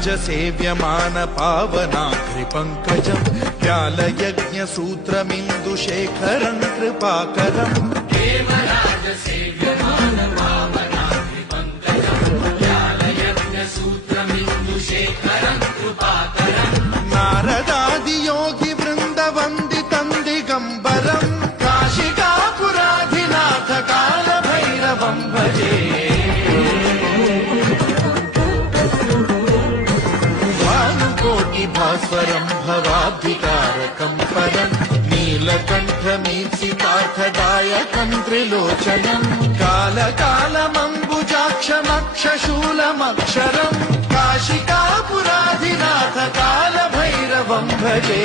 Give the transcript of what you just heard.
सेव्यमान पावनाघ्रिपङ्कजम् व्यालयज्ञसूत्रमिन्दुशेखरम् कृपाकरम् देवराज सेव्यमान पावनाघ्रिपङ्कजम् व्यालयज्ञसूत्रमिन्दुशेखरम् कृपाकरम् नारदादियोगि वृन्दवन्दितम् दिगम्बरम् काशिकापुराधिनाथ कालभैरवम् भजे भास्वरम् भवाब्धिकारकम् परम् नीलकण्ठमीप्सितार्थदायकम् त्रिलोचनम् कालकालमम्बुजाक्षमक्षशूलमक्षरम् काशिकापुराधिनाथ कालभैरवम् भजे।